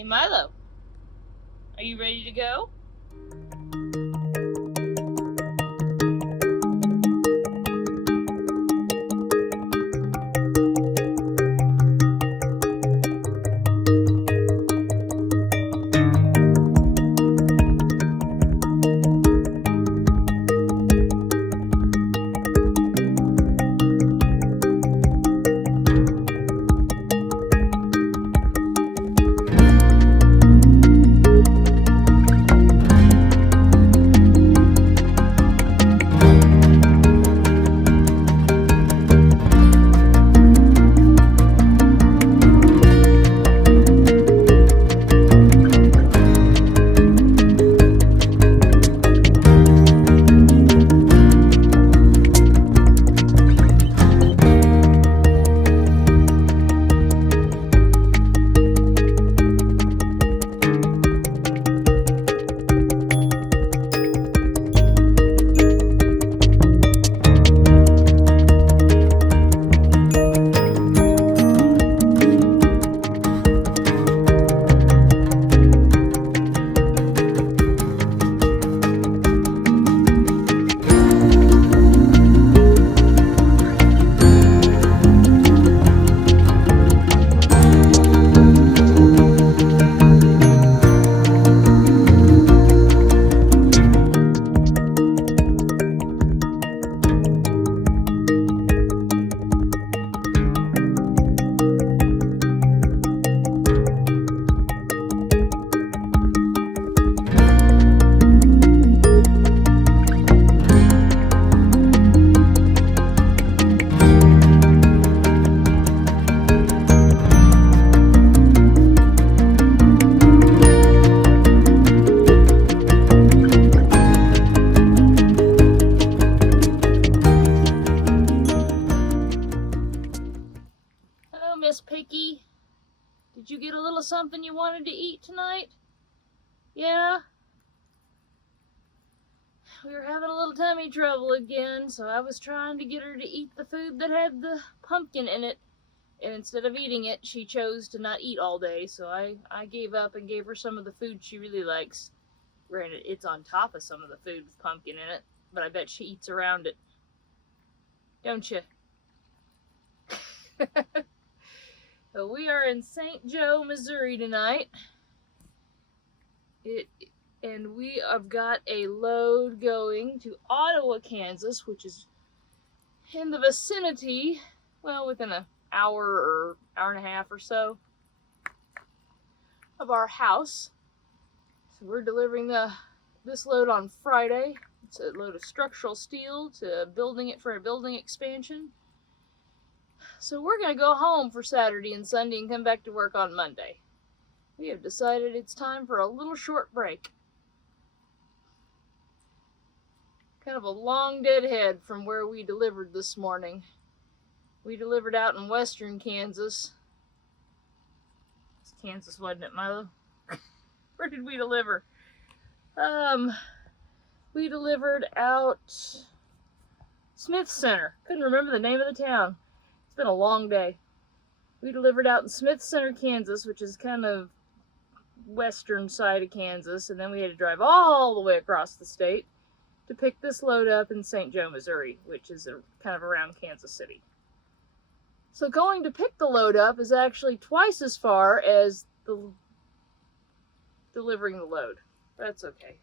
Hey Milo, are you ready to go? Hello, Miss Picky. Did you get a little something you wanted to eat tonight? Yeah? We were having a little tummy trouble again, so I was trying to get her to eat the food that had the pumpkin in it. And instead of eating it, she chose to not eat all day, so I gave up and gave her some of the food she really likes. Granted, it's on top of some of the food with pumpkin in it, but I bet she eats around it. Don't you? So we are in St. Joe, Missouri tonight. And we have got a load going to Ottawa, Kansas, which is in the vicinity, well, within an hour or hour and a half or so of our house. So we're delivering this load on Friday. It's a load of structural steel to building it for a building expansion. So we're going to go home for Saturday and Sunday and come back to work on Monday. We have decided it's time for a little short break. Kind of a long deadhead from where we delivered this morning. We delivered out in western Kansas. It's Kansas, wasn't it, Milo? Where did we deliver? We delivered out Smith Center. Couldn't remember the name of the town. It's been a long day. We delivered out in Smith Center, Kansas, which is kind of western side of Kansas, and then we had to drive all the way across the state to pick this load up in St. Joe, Missouri, which is kind of around Kansas City. So going to pick the load up is actually twice as far as delivering the load. That's okay.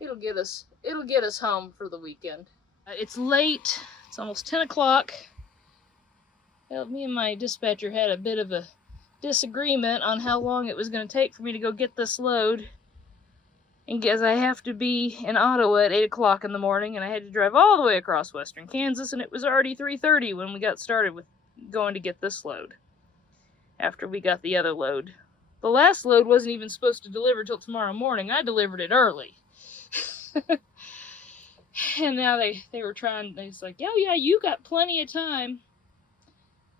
It'll get us home for the weekend. It's late. It's almost 10 o'clock. Well, me and my dispatcher had a bit of a disagreement on how long it was going to take for me to go get this load. And because I have to be in Ottawa at 8 o'clock in the morning, and I had to drive all the way across western Kansas, and it was already 3:30 when we got started with going to get this load. After we got the other load. The last load wasn't even supposed to deliver till tomorrow morning. I delivered it early. And now they were trying, they was like, oh yeah, you got plenty of time.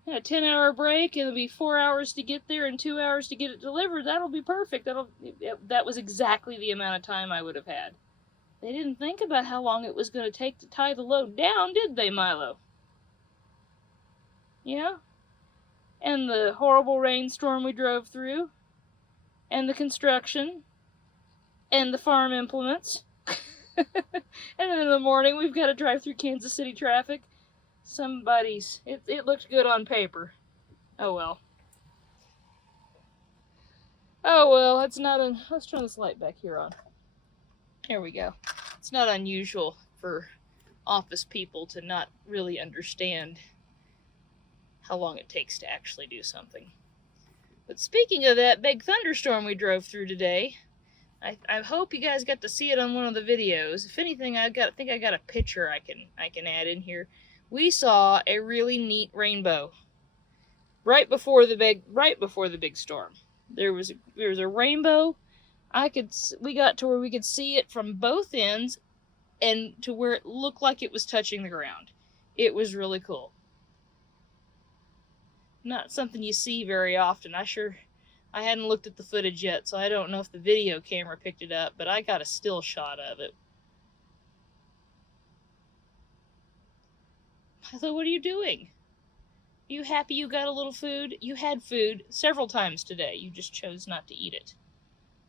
A 10-hour break, it'll be 4 hours to get there and 2 hours to get it delivered. That'll be perfect. That was exactly the amount of time I would have had. They didn't think about how long it was going to take to tie the load down, did they, Milo? Yeah? And the horrible rainstorm we drove through. and the construction, and the farm implements. And then in the morning, we've got to drive through Kansas City traffic. It looked good on paper. Oh well. Oh well, let's turn this light back here on. Here we go. It's not unusual for office people to not really understand how long it takes to actually do something. But speaking of that big thunderstorm we drove through today, I hope you guys got to see it on one of the videos. If anything, I think I got a picture I can add in here. We saw a really neat rainbow right before the big storm. There was a rainbow. We got to where we could see it from both ends and to where it looked like it was touching the ground. It was really cool. Not something you see very often. I hadn't looked at the footage yet, so I don't know if the video camera picked it up, but I got a still shot of it. Milo, what are you doing? Are you happy you got a little food? You had food several times today. You just chose not to eat it.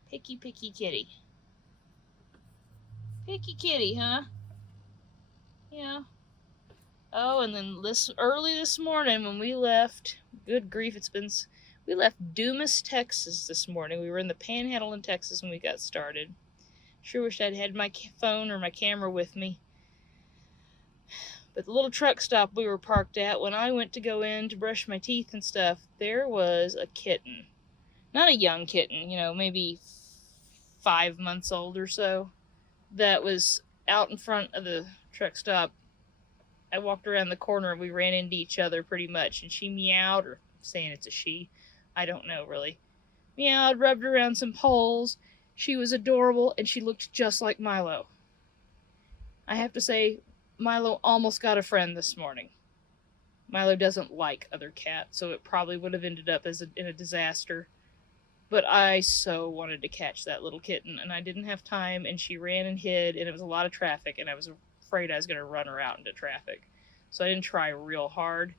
Picky kitty. Picky kitty, huh? Yeah. Oh, and then early this morning when we left, good grief, we left Dumas, Texas this morning. We were in the Panhandle in Texas when we got started. Sure wish I'd had my phone or my camera with me. But the little truck stop we were parked at, when I went to go in to brush my teeth and stuff, there was a kitten. Not a young kitten, maybe 5 months old or so, that was out in front of the truck stop. I walked around the corner and we ran into each other pretty much, and she meowed, or saying it's a she, I don't know really. Meowed, rubbed around some poles. She was adorable, and she looked just like Milo. I have to say, Milo almost got a friend this morning. Milo doesn't like other cats, so it probably would have ended up in a disaster. But I so wanted to catch that little kitten, and I didn't have time, and she ran and hid, and it was a lot of traffic, and I was afraid I was going to run her out into traffic. So I didn't try real hard.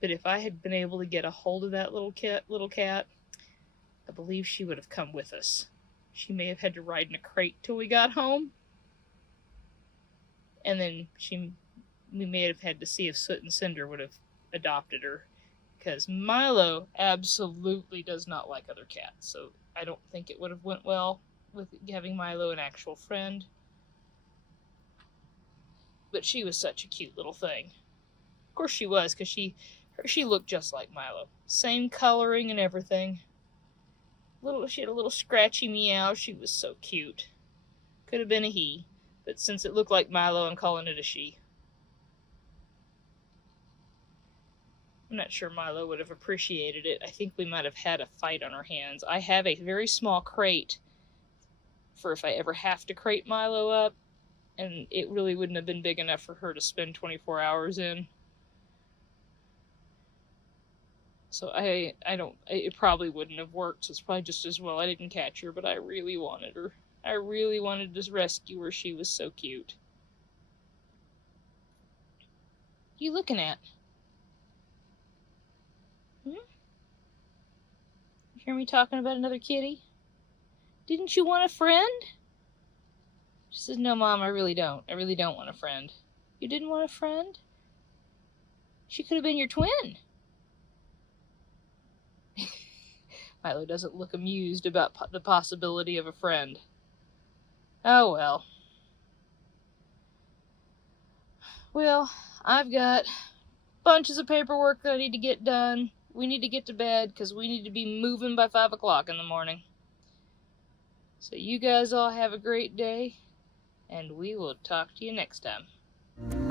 But if I had been able to get a hold of that little cat, I believe she would have come with us. She may have had to ride in a crate till we got home. And then we may have had to see if Soot and Cinder would have adopted her. Because Milo absolutely does not like other cats. So I don't think it would have went well with having Milo an actual friend. But she was such a cute little thing. Of course she was, because she looked just like Milo. Same coloring and everything. She had a little scratchy meow. She was so cute. Could have been a he, but since it looked like Milo, I'm calling it a she. I'm not sure Milo would have appreciated it. I think we might have had a fight on our hands. I have a very small crate for if I ever have to crate Milo up, and it really wouldn't have been big enough for her to spend 24 hours in. So it probably wouldn't have worked, so it's probably just as well I didn't catch her, but I really wanted her. I really wanted to rescue her. She was so cute. What are you looking at? You hear me talking about another kitty? Didn't you want a friend? She says, no, Mom, I really don't. I really don't want a friend. You didn't want a friend? She could have been your twin. Milo doesn't look amused about the possibility of a friend. Oh, well. Well, I've got bunches of paperwork that I need to get done. We need to get to bed because we need to be moving by 5 o'clock in the morning. So you guys all have a great day, and we will talk to you next time.